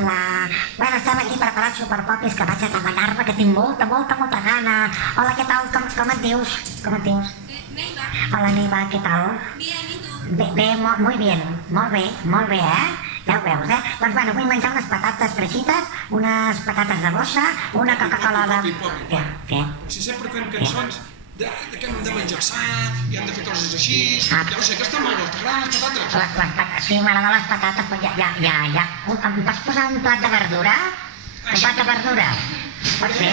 Hola. Bueno, estem aquí preparant superpopis que vaig a demanar-me, que tinc molta gana. Hola, què tal? Com et dius? Neiva. Hola, Neiva, què tal? Bien, ¿y tú? Bé, muy bien. Molt bé, Ja ho veus, Doncs bueno, vull menjar unes patates fregites, unes patates de bossa, una Coca-Cola de... Què? Si sempre fem cançons que hem de menjar sa i hem de fer coses així, ja ho sé, que està molt, t'agraden les patates? Sí, m'agraden les patates, però ja. Em pots posar un plat de verdura? Un plat de verdura? Pot ser?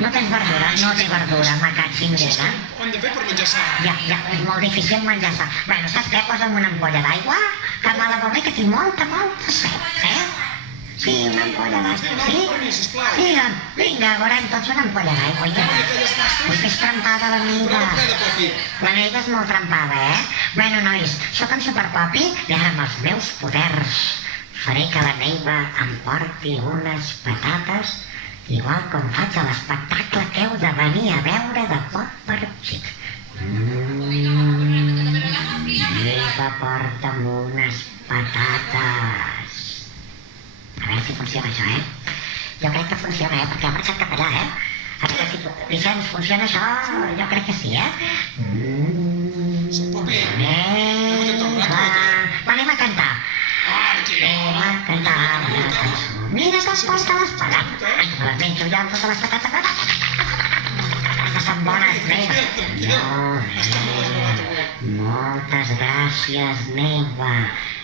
No tens verdura? No té verdura, me caig en Déu. Ho hem de fer per menjar sa. Ja, és molt difícil menjar sa. Bueno, saps què? Posa'm una ampolla d'aigua, que me la vol bé, que tinc molta set, Sí, una ampolla d'aigua. Sí, doncs, vinga, veurem tots una ampolla d'aigua. Ui, que és trempada la Neiva. La Neiva és molt trempada, Bueno, nois, sóc en Superpopi i ara amb els meus poders faré que la Neiva em porti unes patates igual com faig a l'espectacle que heu de venir a veure de Pop per Xic. Neiva, porta'm unes patates. A veure si funciona això, Jo crec que funciona, perquè ha marxat cap allà, A veure si... Vicenç, funciona això? Jo crec que sí, Popi, anem a cantar. Anem a cantar una cançó. Mira que em porta les patates. Les menjo ja amb totes les patates. Que són bones, Neiva. Moltes gràcies, Neiva.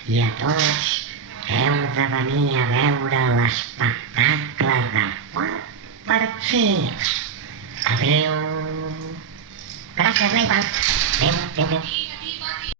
I a tots heu de venir a veure l'espectacle de Pop per Xics. Adéu. Gràcies, Neiva. Adéu.